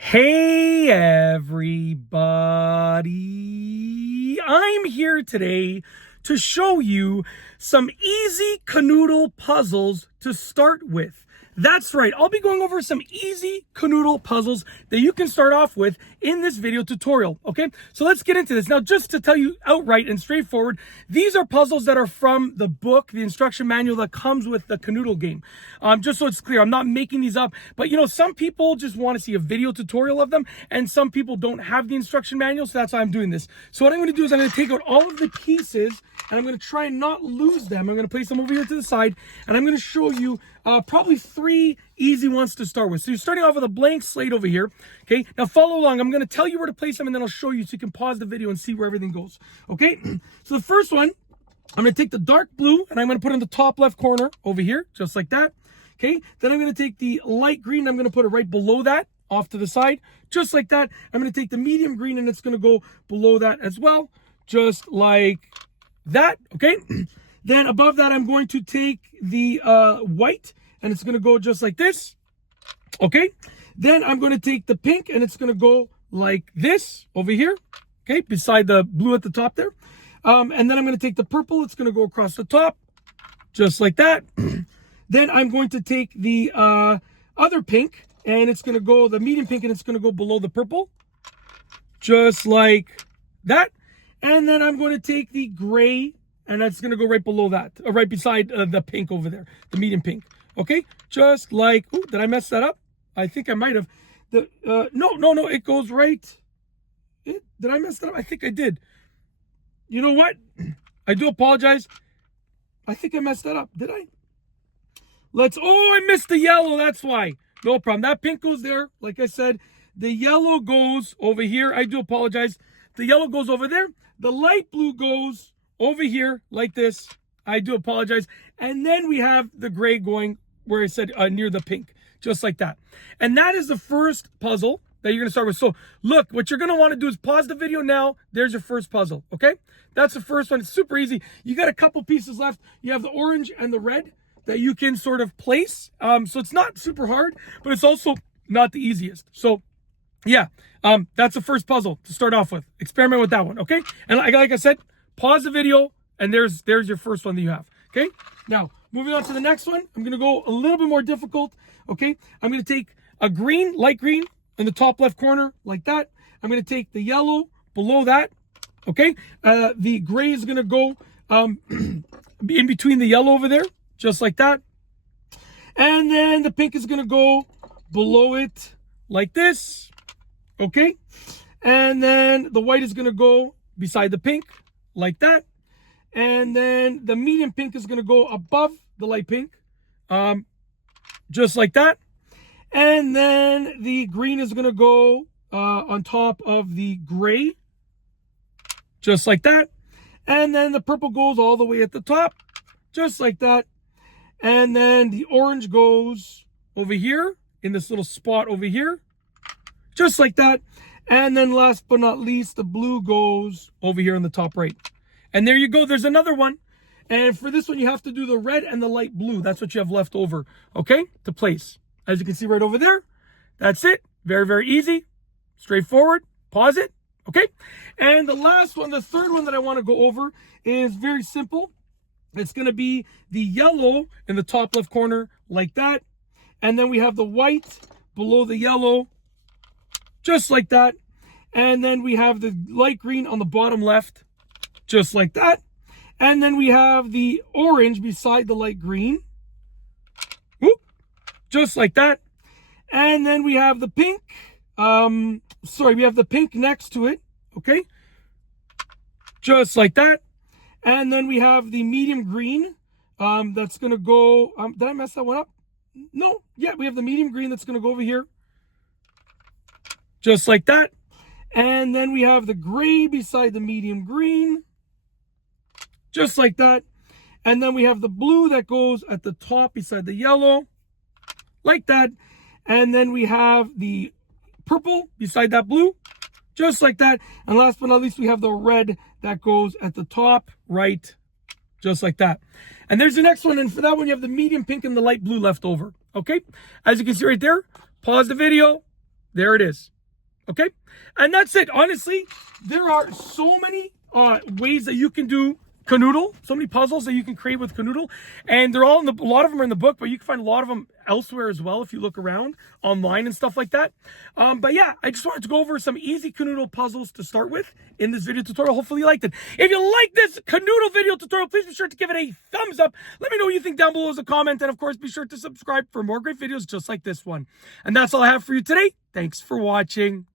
Hey everybody, I'm here today to show you some easy canoodle puzzles to start with. That's right, I'll be going over some easy canoodle puzzles that you can start off with in this video tutorial, okay? So let's get into this. Now, just to tell you outright and straightforward, these are puzzles that are from the book, the instruction manual that comes with the Kanoodle game. Just so it's clear, I'm not making these up, but some people just want to see a video tutorial of them, and some people don't have the instruction manual, so that's why I'm doing this. So what I'm going to do is I'm going to take out all of the pieces, and I'm going to try and not lose them. I'm going to place them over here to the side, and I'm going to show you probably 3 easy ones to start with. So you're starting off with a blank slate over here, okay? Now follow along. I'm going to tell you where to place them, and then I'll show you so you can pause the video and see where everything goes, okay? So the first one, I'm going to take the dark blue, and I'm going to put it in the top left corner over here, just like that, okay? Then I'm going to take the light green, and I'm going to put it right below that, off to the side, just like that. I'm going to take the medium green, and it's going to go below that as well, just like that, okay? Then above that, I'm going to take the white, and it's going to go just like this, okay? Then I'm going to take the pink, and it's going to go like this over here, okay, beside the blue at the top there. And then I'm going to take the purple. It's going to go across the top, just like that. Then I'm going to take the other pink, and it's going to go, the medium pink, and it's going to go below the purple, just like that. And then I'm going to take the gray, and that's going to go right below that, right beside the pink over there, the medium pink. Okay, just like, ooh, did I mess that up? I think I might have. No, it goes right. Did I mess that up? I think I did. You know what? I do apologize. I think I messed that up. Did I? I missed the yellow. That's why. No problem. That pink goes there. Like I said, the yellow goes over here. I do apologize. The yellow goes over there. The light blue goes over here like this. I do apologize. And then we have the gray going where I said near the pink, just like that. And that is the first puzzle that you're going to start with. So look, what you're going to want to do is pause the video now. There's your first puzzle, okay? That's the first one. It's super easy. You got a couple pieces left. You have the orange and the red that you can sort of place. So it's not super hard, but it's also not the easiest. So yeah, that's the first puzzle to start off with. Experiment with that one, okay? And like I said, pause the video, and there's your first one that you have, okay? Now, moving on to the next one, I'm going to go a little bit more difficult, okay? I'm going to take a green, light green, in the top left corner, like that. I'm going to take the yellow below that, okay? The gray is going to go in between the yellow over there, just like that. And then the pink is going to go below it, like this, okay? And then the white is going to go beside the pink, like that. And then the medium pink is going to go above the light pink, just like that. And then the green is going to go on top of the gray, just like that. And then the purple goes all the way at the top, just like that. And then the orange goes over here in this little spot over here, just like that. And then last but not least, the blue goes over here in the top right. And there you go. There's another one. And for this one, you have to do the red and the light blue. That's what you have left over, okay, to place. As you can see right over there, that's it. Very, very easy, straightforward. Pause it, okay? And the last one, the third one that I want to go over is very simple. It's going to be the yellow in the top left corner like that. And then we have the white below the yellow, just like that. And then we have the light green on the bottom left, just like that. And then we have the orange beside the light green, whoop, just like that. And then we have the pink, we have the pink next to it, okay, just like that. And then we have the medium green, that's going to go, did I mess that one up? No, yeah, we have the medium green that's going to go over here, just like that. And then we have the gray beside the medium green, just like that. And then we have the blue that goes at the top beside the yellow, like that. And then we have the purple beside that blue, just like that. And last but not least, we have the red that goes at the top right, just like that. And there's the next one. And for that one, you have the medium pink and the light blue left over, okay? As you can see right there, pause the video, There it is. Okay? And that's it. Honestly, there are so many ways that you can do Kanoodle, so many puzzles that you can create with Kanoodle, and they're all a lot of them are in the book, but you can find a lot of them elsewhere as well if you look around online and stuff like that. But yeah, I just wanted to go over some easy Kanoodle puzzles to start with in this video tutorial. Hopefully you liked it. If you like this Kanoodle video tutorial, please be sure to give it a thumbs up. Let me know what you think down below as a comment, and of course, be sure to subscribe for more great videos just like this one. And that's all I have for you today. Thanks for watching.